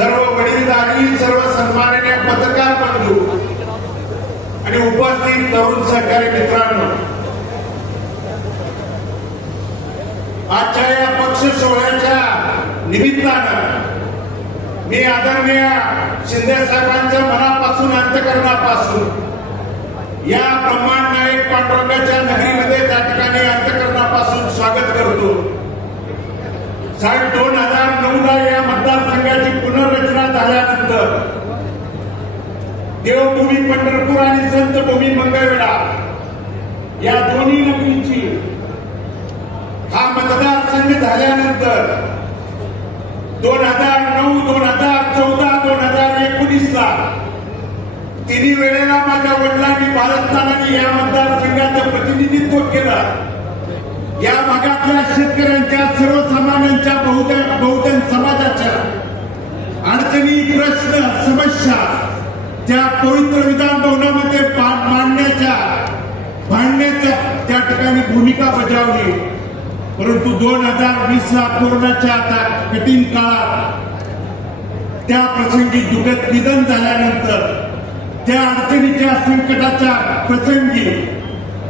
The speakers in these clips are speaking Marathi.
सर्व वडीलधारी, सर्व सन्माननीय पत्रकार बंधू आणि उपस्थित तरुण सहकारी मित्रांनो, आजच्या या पक्ष सोहळ्याच्या निमित्तानं मी आदरणीय शिंदे साहेबांच्या मनापासून, अंतःकरणापासून या ब्रह्मांड नायक पांडुरंगाच्या नगरीमध्ये त्या ठिकाणी अंतःकरणापासून स्वागत करतो. साल 2009ला या मतदारसंघाची पुनर्रचना झाल्यानंतर देवभूमी पंढरपूर आणि संतभूमी मंगळवेढा या दोन्ही नगरीची हा मतदारसंघ झाल्यानंतर 2009, 2014, 2019ला तिन्ही वेळेला माझ्या वडिलांनी भारतनानांनी या मतदारसंघाचं प्रतिनिधित्व केलं. या भागातल्या शेतकऱ्यांच्या, सर्वसामान्यांच्या, बहुजन समाजाच्या अडचणी, प्रश्न, समस्या त्या पवित्र विधान भवनामध्ये मांडण्याच्या त्या ठिकाणी भूमिका बजावली. परंतु 2020ला कोरोनाच्या आता कठीण काळात त्या प्रसंगी दुःखद निधन झाल्यानंतर त्या अडचणीच्या, संकटाच्या प्रसंगी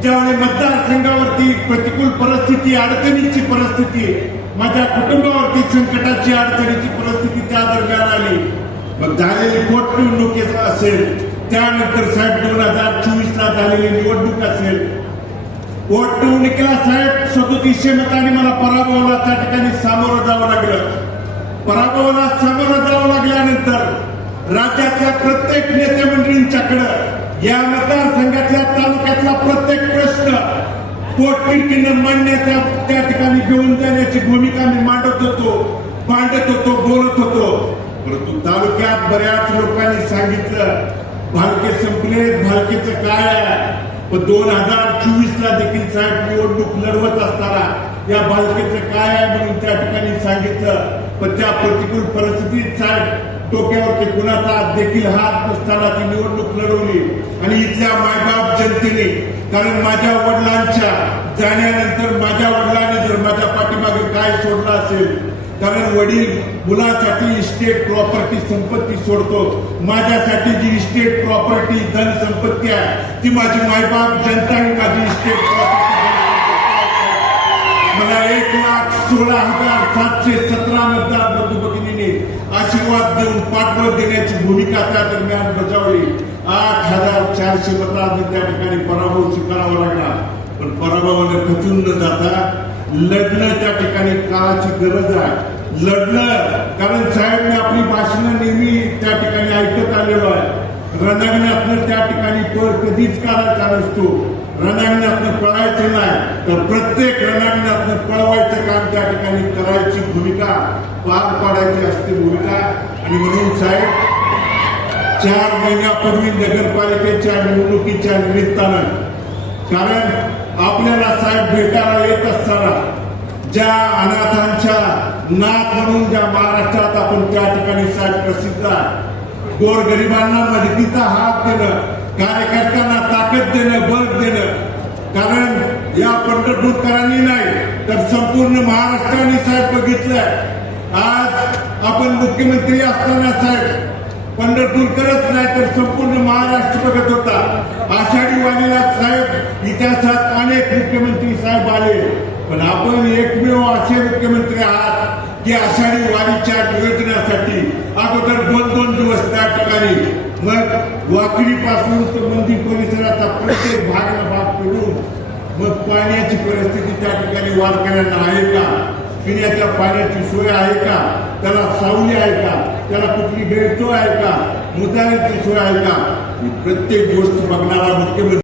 ज्यावेळी मतदारसंघावरती प्रतिकूल परिस्थिती, अडचणीची परिस्थिती, माझ्या कुटुंबावरती संकटाची, अडचणीची परिस्थिती त्या दरम्यान आली. मग झालेली पोटनिवडणूक असेल, त्यानंतर साहेब 2024ला झालेली निवडणूक असेल, पोटनिवडणुकीला साहेब 3700 मतांनी मला पराभवाला त्या ठिकाणी सामोरं जावं लागलं. पराभवाला सामोरं जावं लागल्यानंतर राज्यातल्या प्रत्येक नेते मंडळींच्याकडे या मतदारसंघातल्या, तालुक्यातला प्रत्येक प्रश्न पोटतिडकीनं मांडण्याच्या त्या ठिकाणी घेऊन जाण्याची भूमिका मी मांडत होतो, बोलत होतो. परंतु तालुक्यात बऱ्याच लोकांनी सांगितलं भालके संपले, भालकेचं काय आहे. पण 2024ला देखील साहेब निवडणूक लढवत असताना या भालकेचं काय आहे म्हणून त्या ठिकाणी सांगितलं. पण त्या प्रतिकूल परिस्थितीत साहेब डोक्यावरती कुणाचा देखील हात नसताना ती निवडणूक लढवली. आणि इथल्या मायबाप जनतेने, कारण माझ्या वडिलांच्या जाण्यानंतर माझ्या वडिलांनी जर माझ्या पाठीमागे काय सोडलं असेल, कारण वडील मुलासाठी इस्टेट प्रॉपर्टी संपत्ती सोडतो, माझ्यासाठी जी इस्टेट प्रॉपर्टी धन संपत्ती आहे ती माझी मायबाप जनता ही माझी इस्टेट प्रॉपर्टी. मला 1,16,717 मतदार बंधू भगिनीने आशीर्वाद देऊन पाठबळ देण्याची भूमिका त्या दरम्यान बजावली. 8,400 मतांनी त्या ठिकाणी पराभव स्वीकारावा लागला. पण पराभवाने खचून न जाता लढणं त्या ठिकाणी काळाची गरज आहे. लढणं, कारण साहेब मी आपली भाषणं नेहमी त्या ठिकाणी ऐकत आलेलो आहे. रणांगणातनं त्या ठिकाणी पळ कधीच काढायचा नसतो, रणांगणातनं पळायचं नाही, तर प्रत्येक रणांगणातनं पळवायचं काम त्या ठिकाणी करायची भूमिका, पार पाडायची असते भूमिका. आणि म्हणून साहेब 4 महिन्यापूर्वी नगरपालिकेच्या निवडणुकीच्या निमित्तानं, कारण आपल्याला साहेब भेटायला येत असताना ज्या अनाथांच्या नाथ म्हणून ज्या महाराष्ट्रात आपण त्या ठिकाणी साहेब प्रसिद्ध आहे, गोरगरिबांना मदतीचा हात देणं, कार्यकर्त्यांना ताकद देणं, बळ देणं. कारण या पंढरपूरकरांनी नाही तर संपूर्ण महाराष्ट्राने साहेब बघितलंय. आज आपण मुख्यमंत्री असताना साहेब पंढरपूरकरच नाही तर संपूर्ण महाराष्ट्र बघत होता. आषाढी वारीला साहेब इतिहासात अनेक मुख्यमंत्री साहेब आले, पण आपण एकमेव असे मुख्यमंत्री आहात की आषाढी वारीच्या नियोजनासाठी अगोदर 2-2 दिवस त्या ठिकाणी, मग वाकडी तर मंदिर परिसराचा प्रत्येक भाग फिरून मग पाण्याची परिस्थिती त्या ठिकाणी वारकऱ्यांना आहे का, पिण्याच्या पाण्याची सोय आहे का, त्याला सावली आहे का, त्याला कुठली गैरसोय आहे का, मुद्दाची सोय आहे का, प्रत्येक गोष्ट बघणारा मुख्यमंत्री